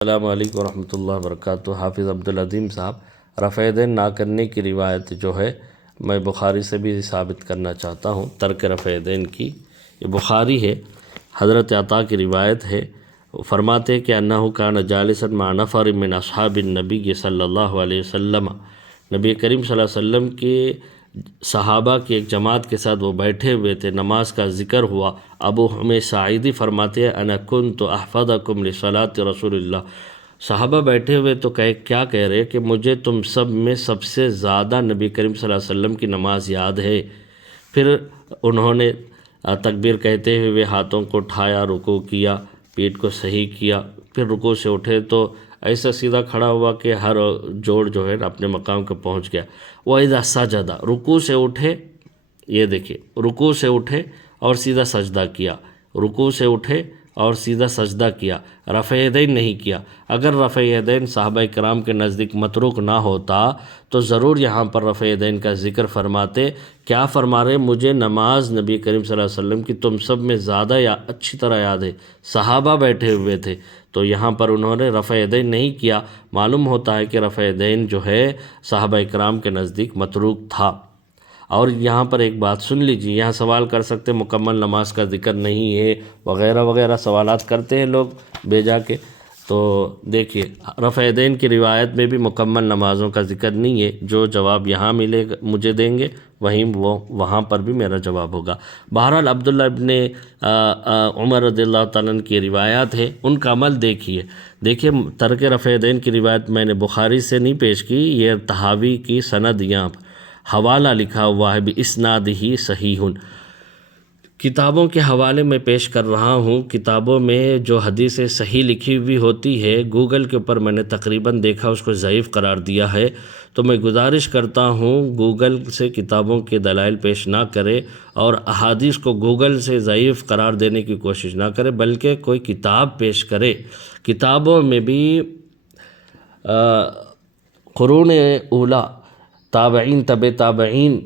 السلام علیکم ورحمۃ اللہ وبرکاتہ۔ حافظ عبدالعظیم صاحب، رفع یدین نہ کرنے کی روایت جو ہے میں بخاری سے بھی ثابت کرنا چاہتا ہوں، ترک رفع یدین کی۔ یہ بخاری ہے، حضرت عطا کی روایت ہے۔ فرماتے کہ انہ کان جالسا مع نفر من اصحاب النبی صلی اللہ علیہ وسلم، نبی کریم صلی اللہ علیہ وسلم کے صحابہ کی ایک جماعت کے ساتھ وہ بیٹھے ہوئے تھے، نماز کا ذکر ہوا۔ ابو حمید ساعدی فرماتے ہیں انا کنت احفظکم لصلاۃ رسول اللہ، صحابہ بیٹھے ہوئے تو کیا کہہ رہے کہ مجھے تم سب میں سب سے زیادہ نبی کریم صلی اللہ علیہ وسلم کی نماز یاد ہے۔ پھر انہوں نے تکبیر کہتے ہوئے ہاتھوں کو اٹھایا، رکوع کیا، پیٹھ کو صحیح کیا، پھر رکوع سے اٹھے تو ایسا سیدھا کھڑا ہوا کہ ہر جوڑ جو ہے اپنے مقام کو پہنچ گیا۔ وَإِذَا سَجَدَ، رکوع سے اٹھے، یہ دیکھیں رکوع سے اٹھے اور سیدھا سجدہ کیا، رکوع سے اٹھے اور سیدھا سجدہ کیا، رفع یدین نہیں کیا۔ اگر رفع یدین صحابہ کرام کے نزدیک متروک نہ ہوتا تو ضرور یہاں پر رفع یدین کا ذکر فرماتے۔ کیا فرما رہے؟ مجھے نماز نبی کریم صلی اللہ علیہ وسلم کی تم سب میں زیادہ اچھی طرح یاد ہے، صحابہ بیٹھے ہوئے تھے تو یہاں پر انہوں نے رفع یدین نہیں کیا۔ معلوم ہوتا ہے کہ رفع یدین جو ہے صحابہ کرام کے نزدیک متروک تھا۔ اور یہاں پر ایک بات سن لیجیے، یہاں سوال کر سکتے مکمل نماز کا ذکر نہیں ہے وغیرہ وغیرہ سوالات کرتے ہیں لوگ بے جا کے۔ تو دیکھیے رفع یدین کی روایت میں بھی مکمل نمازوں کا ذکر نہیں ہے، جو جواب یہاں ملے گا مجھے دیں گے وہاں پر بھی میرا جواب ہوگا۔ بہرحال عبداللہ ابن عمر رضی اللہ تعالیٰ عنہ کی روایات ہے، ان کا عمل دیکھیے ترک رفع یدین کی روایت میں نے بخاری سے نہیں پیش کی، یہ طحاوی کی سند یہاں حوالہ لکھا ہوا ہے بِإِسْنَادِهِ صحیح۔ کتابوں کے حوالے میں پیش کر رہا ہوں، کتابوں میں جو حدیث صحیح لکھی ہوئی ہوتی ہے گوگل کے اوپر میں نے تقریباً دیکھا اس کو ضعیف قرار دیا ہے، تو میں گزارش کرتا ہوں گوگل سے کتابوں کے دلائل پیش نہ کرے اور احادیث کو گوگل سے ضعیف قرار دینے کی کوشش نہ کرے، بلکہ کوئی کتاب پیش کرے۔ کتابوں میں بھی قرون اولیٰ، تابعین، تابعین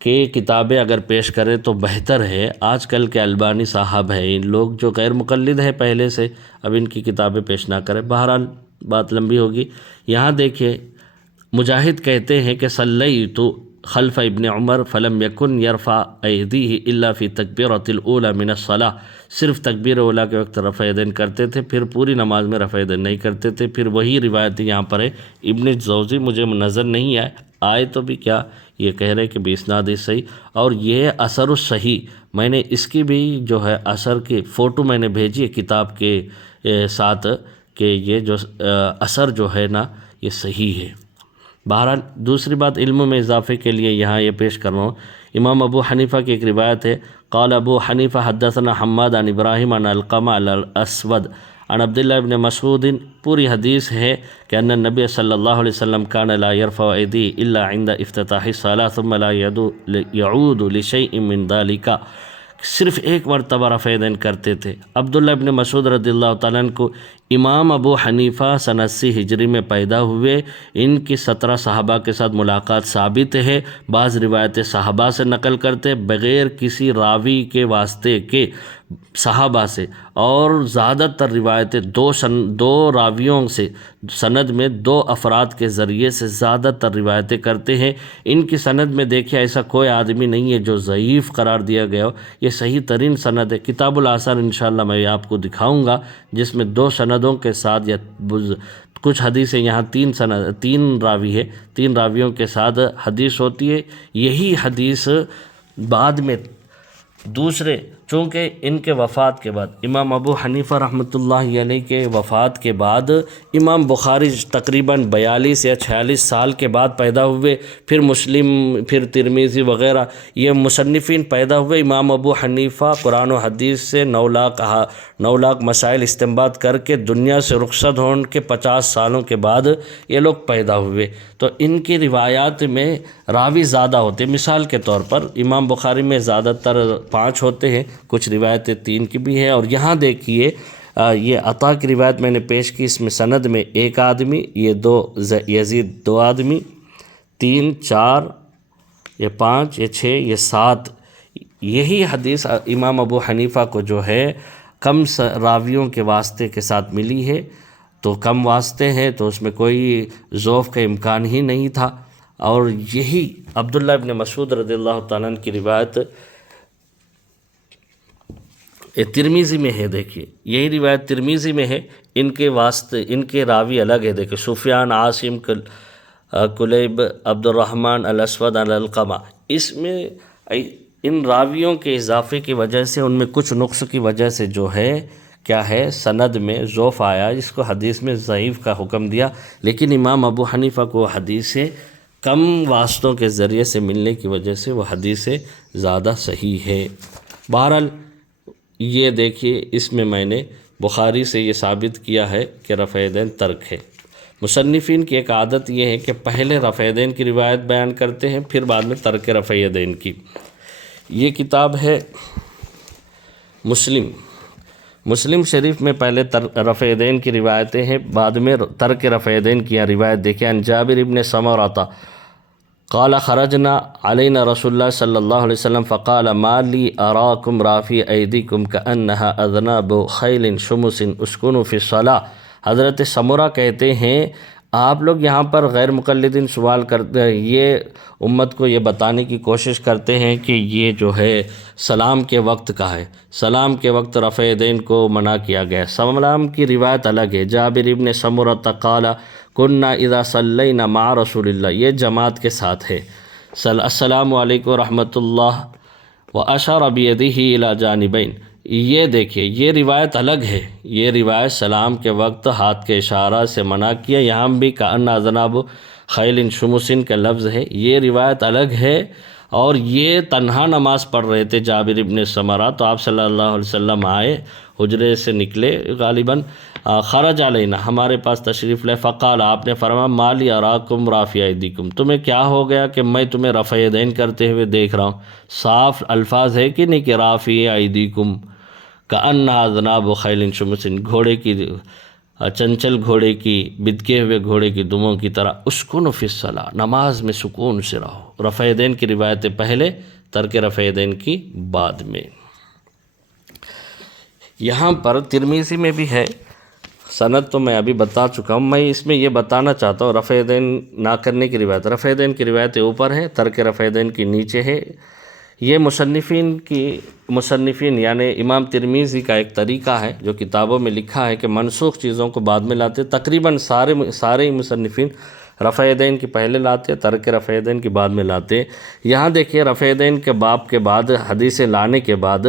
کے کتابیں اگر پیش کرے تو بہتر ہے۔ آج کل کے البانی صاحب ہیں، ان لوگ جو غیر مقلد ہیں پہلے سے، اب ان کی کتابیں پیش نہ کریں۔ بہرحال بات لمبی ہوگی۔ یہاں دیکھیں مجاہد کہتے ہیں کہ صلیت خلف ابن عمر فلم یکن یرفع ایدیہ الا فی تکبیرۃ الاولی من الصلاۃ، صرف تکبیر اولیٰ کے وقت رفع یدین کرتے تھے، پھر پوری نماز میں رفع یدین نہیں کرتے تھے۔ پھر وہی روایت یہاں پر ہے، ابن جوزی مجھے نظر نہیں آئے تو بھی کیا یہ کہہ رہے کہ بِإِسْنَادِ صحیح، اور یہ اثر الصحیح، میں نے اس کی بھی جو ہے اثر کی فوٹو میں نے بھیجی ہے کتاب کے ساتھ کہ یہ جو اثر جو ہے نا یہ صحیح ہے۔ بہرحال دوسری بات علم میں اضافے کے لیے یہاں یہ پیش کر رہا ہوں، امام ابو حنیفہ کی ایک روایت ہے، قال ابو حنیفہ حدثنا حماد عن ابراہیم عن علقمہ الاسود عن عبداللہ ابن مسعود، پوری حدیث ہے کہ ان النبی صلی اللہ علیہ وسلم کان لا یرفع ایدیہ الا عند افتتاح الصلاۃ ثم لا یعود لشیء من ذلک، صرف ایک مرتبہ رفع یدین کرتے تھے۔ عبداللہ ابن مسعود رضی اللہ تعالیٰ عنہ کو امام ابو حنیفہ سنہ 80 ہجری میں پیدا ہوئے، ان کی 17 صحابہ کے ساتھ ملاقات ثابت ہے، بعض روایتیں صحابہ سے نقل کرتے بغیر کسی راوی کے واسطے کے صحابہ سے، اور زیادہ تر روایتیں دو راویوں سے، سند میں 2 افراد کے ذریعے سے زیادہ تر روایتیں کرتے ہیں۔ ان کی سند میں دیکھیں ایسا کوئی آدمی نہیں ہے جو ضعیف قرار دیا گیا ہو، یہ صحیح ترین سند ہے۔ کتاب الاثار انشاءاللہ میں آپ کو دکھاؤں گا جس میں 2 سندوں کے ساتھ، یا کچھ حدیثیں یہاں 3 راوی ہے، 3 راویوں کے ساتھ حدیث ہوتی ہے۔ یہی حدیث بعد میں دوسرے، چونکہ ان کے وفات کے بعد، امام ابو حنیفہ رحمۃ اللہ علیہ کے وفات کے بعد امام بخاری تقریباً 42 یا 46 سال کے بعد پیدا ہوئے، پھر مسلم، پھر ترمذی وغیرہ یہ مصنفین پیدا ہوئے۔ امام ابو حنیفہ قرآن و حدیث سے 9 لاکھ مسائل استنباط کر کے دنیا سے رخصت ہونے کے 50 سالوں کے بعد یہ لوگ پیدا ہوئے، تو ان کی روایات میں راوی زیادہ ہوتے۔ مثال کے طور پر امام بخاری میں زیادہ تر 5 ہوتے ہیں، کچھ روایتیں 3 کی بھی ہے، اور یہاں دیکھیے یہ عطا کی روایت میں نے پیش کی، اس میں سند میں 1 آدمی، یہ 2 یزید 2 آدمی، 3 4 یہ 5 یہ 6 یہ 7، یہی حدیث امام ابو حنیفہ کو جو ہے کم راویوں کے واسطے کے ساتھ ملی ہے، تو کم واسطے ہیں تو اس میں کوئی ضعف کا امکان ہی نہیں تھا۔ اور یہی عبداللہ ابن مسعود رضی اللہ تعالیٰ عنہ کی روایت ترمذی میں ہے، دیکھیے یہی روایت ترمذی میں ہے، ان کے واسطے ان کے راوی الگ ہے، دیکھیے سفیان، عاصم، کلیب، عبد الرحمن الاسود القمہ، اس میں ان راویوں کے اضافے کی وجہ سے ان میں کچھ نقص کی وجہ سے جو ہے کیا ہے سند میں ضعف آیا، جس کو حدیث میں ضعیف کا حکم دیا، لیکن امام ابو حنیفہ کو حدیث سے کم واسطوں کے ذریعے سے ملنے کی وجہ سے وہ حدیث سے زیادہ صحیح ہے۔ بہرحال یہ دیکھیے اس میں میں نے بخاری سے یہ ثابت کیا ہے کہ رفع یدین ترک ہے۔ مصنفین کی ایک عادت یہ ہے کہ پہلے رفع یدین کی روایت بیان کرتے ہیں، پھر بعد میں ترک رفع یدین کی۔ یہ کتاب ہے مسلم شریف میں پہلے رفع یدین کی روایتیں ہیں، بعد میں ترک رفع یدین کی روایت دیکھیں۔ عن جابر ابن سمرۃ قال خرجنا علینا رسول اللہ صلی اللہ علیہ وسلم فقال ما لی اراکم رافی ایدیکم کأنہا اذناب خیل شمس اسکنوا فی الصلاۃ۔ حضرت سمرہ کہتے ہیں آپ لوگ یہاں پر غیر مقلدین سوال کرتے ہیں، یہ امت کو یہ بتانے کی کوشش کرتے ہیں کہ یہ جو ہے سلام کے وقت کا ہے، سلام کے وقت رفع یدین کو منع کیا گیا۔ سلام کی روایت الگ ہے۔ جابر ابن سمرۃ قال كنا اذا صلینا مع رسول اللہ، یہ جماعت کے ساتھ ہے، السلام علیکم ورحمۃ اللہ واشار بیدہ الی جانبین، یہ دیکھیے یہ روایت الگ ہے، یہ روایت سلام کے وقت ہاتھ کے اشارہ سے منع کیا، یہاں بھی کأن اذناب خیل شمس کا لفظ ہے، یہ روایت الگ ہے۔ اور یہ تنہا نماز پڑھ رہے تھے جابر ابن سمرہ، تو آپ صلی اللہ علیہ وسلم آئے، حجرے سے نکلے غالباً، خرج علینا ہمارے پاس تشریف لے، فقال آپ نے فرمایا ما لی اراکم رافع ایدیکم، تمہیں کیا ہو گیا کہ میں تمہیں رفع یدین کرتے ہوئے دیکھ رہا ہوں۔ صاف الفاظ ہے کہ نہیں کہ رافع ایدیکم کأنہا اذناب خیل شمس، گھوڑے کی چنچل گھوڑے کی، بدکے ہوئے گھوڑے کی دموں کی طرح، اسکنوا فی الصلاۃ، نماز میں سکون سے رہو۔ رفع یدین کی روایتیں پہلے، ترک رفع یدین کی بعد میں۔ یہاں پر ترمذی میں بھی ہے، سند تو میں ابھی بتا چکا ہوں، میں اس میں یہ بتانا چاہتا ہوں رفع یدین نہ کرنے کی روایت، رفع یدین کی روایتیں اوپر ہے، ترک رفع یدین کی نیچے ہے۔ یہ مصنفین یعنی امام ترمذی کا ایک طریقہ ہے جو کتابوں میں لکھا ہے کہ منسوخ چیزوں کو بعد میں لاتے، تقریباً سارے ہی مصنفین رفع یدین کی پہلے لاتے، ترک رفع یدین کی بعد میں لاتے۔ یہاں دیکھیے رفع یدین کے باب کے بعد حدیث لانے کے بعد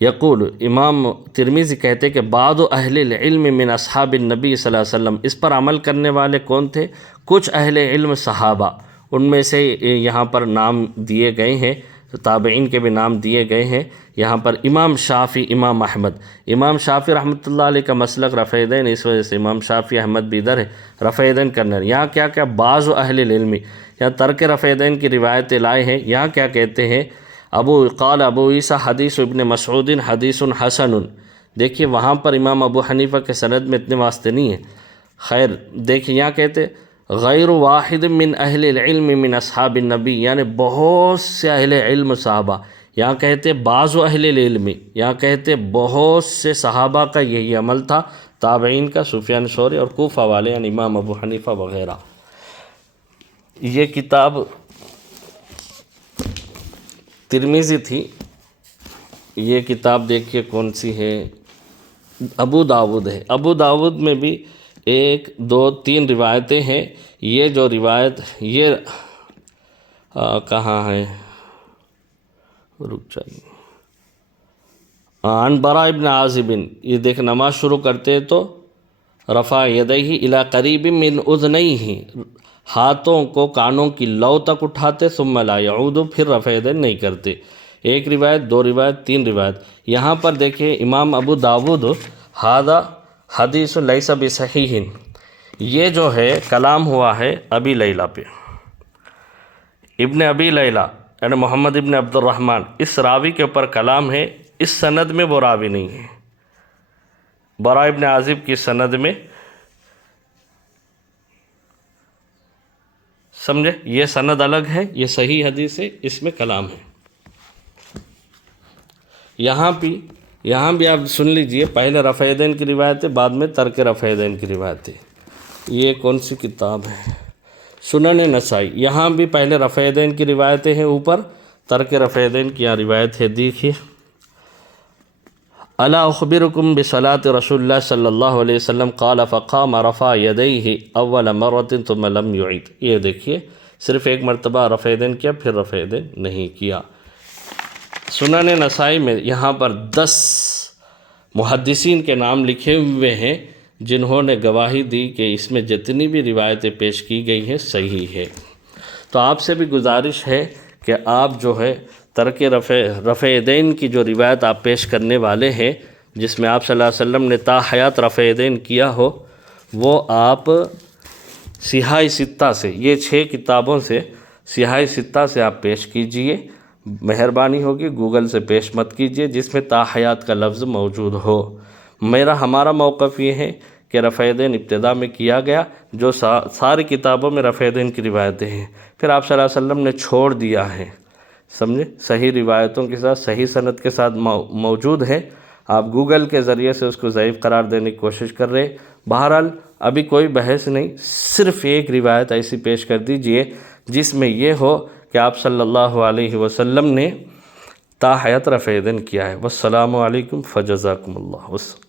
یقول، امام ترمذی کہتے کہ بعض اہل العلم من اصحاب النبی صلی اللہ علیہ وسلم، اس پر عمل کرنے والے کون تھے؟ کچھ اہل علم صحابہ، ان میں سے یہاں پر نام دیے گئے ہیں، تابعین کے بھی نام دیے گئے ہیں۔ یہاں پر امام شافعی، امام احمد، امام شافعی رحمۃ اللہ علیہ کا مسلک رفع یدین، اس وجہ سے امام شافعی احمد بھی ادھر ہے رفع یدین کرنا۔ یہاں کیا بعض اہل العلم، یہاں ترک رفع یدین کی روایتیں لائے ہیں، یہاں کیا کہتے ہیں قال ابو عیسیٰ حدیث ابن مسعود حدیث حسن، دیکھیے وہاں پر امام ابو حنیفہ کے سند میں اتنے واسطے نہیں ہیں۔ خیر دیکھیے یہاں کہتے غیر واحد من اہل العلم من اصحاب النبی، یعنی بہت سے اہل علم صحابہ، یہاں کہتے بعض اہل العلم، یہاں کہتے بہت سے صحابہ کا یہی عمل تھا، تابعین کا، سفیان ثوری اور کوفہ والے یعنی امام ابو حنیفہ وغیرہ۔ یہ کتاب ترمذی تھی، یہ کتاب دیکھیے کون سی ہے، ابو داود ہے۔ ابو داود میں بھی 1 2 3 روایتیں ہیں۔ یہ جو روایت یہ کہاں ہے، رک جائیے، عن براء ابن عازب، یہ دیکھ نماز شروع کرتے تو رفع یدیہ الی قریب من اذنیہ، ہاتھوں کو کانوں کی لو تک اٹھاتے، ثم لا یعود، پھر رفع یدین نہیں کرتے۔ 1 روایت، 2 روایت، 3 روایت۔ یہاں پر دیکھیں امام ابو داود ھذا حدیث لیس بصحیح، یہ جو ہے کلام ہوا ہے ابی لیلہ پہ، ابن ابی لیلہ یعنی محمد ابن عبد الرحمن، اس راوی کے اوپر کلام ہے، اس سند میں وہ راوی نہیں ہے، براء ابن عازب کی سند میں، سمجھے، یہ سند الگ ہے، یہ صحیح حدیث ہے، اس میں کلام ہے۔ یہاں بھی یہاں بھی آپ سن لیجئے، پہلے رفع یدین کی روایتیں، بعد میں ترک رفع یدین کی روایتیں۔ یہ کون سی کتاب ہے؟ سنن نسائی۔ یہاں بھی پہلے رفع یدین کی روایتیں ہیں اوپر، ترک رفع یدین کی یہاں روایت ہے، دیکھیے۔ الا اخبرکم بصلاۃ رسول اللہ صلی اللہ علیہ وسلم قال فقام رفع یدیہ اول مرۃ ثم لم یعید۔ یہ دیکھیے، صرف ایک مرتبہ رفع یدین کیا، پھر رفع یدین نہیں کیا۔ سنن نسائی میں یہاں پر 10 محدثین کے نام لکھے ہوئے ہیں جنہوں نے گواہی دی کہ اس میں جتنی بھی روایتیں پیش کی گئی ہیں صحیح ہے۔ تو آپ سے بھی گزارش ہے کہ آپ جو ہے ترک رفع یدین کی جو روایت آپ پیش کرنے والے ہیں، جس میں آپ صلی اللہ علیہ وسلم نے تا حیات رفع یدین کیا ہو، وہ آپ صحاح ستہ سے، یہ 6 کتابوں سے، صحاح ستہ سے آپ پیش کیجئے۔ مہربانی ہوگی گوگل سے پیش مت کیجئے جس میں تا حیات کا لفظ موجود ہو۔ ہمارا موقف یہ ہے کہ رفع یدین ابتدا میں کیا گیا، جو ساری کتابوں میں رفع یدین کی روایتیں ہیں، پھر آپ صلی اللہ علیہ وسلم نے چھوڑ دیا ہے، سمجھے؟ صحیح روایتوں کے ساتھ، صحیح سند کے ساتھ موجود ہے۔ آپ گوگل کے ذریعے سے اس کو ضعیف قرار دینے کی کوشش کر رہے۔ بہرحال ابھی کوئی بحث نہیں، صرف ایک روایت ایسی پیش کر دیجئے جس میں یہ ہو کہ آپ صلی اللہ علیہ وسلم نے تا حیات رفع یدین کیا ہے۔ والسلام علیکم فجزاکم اللہ۔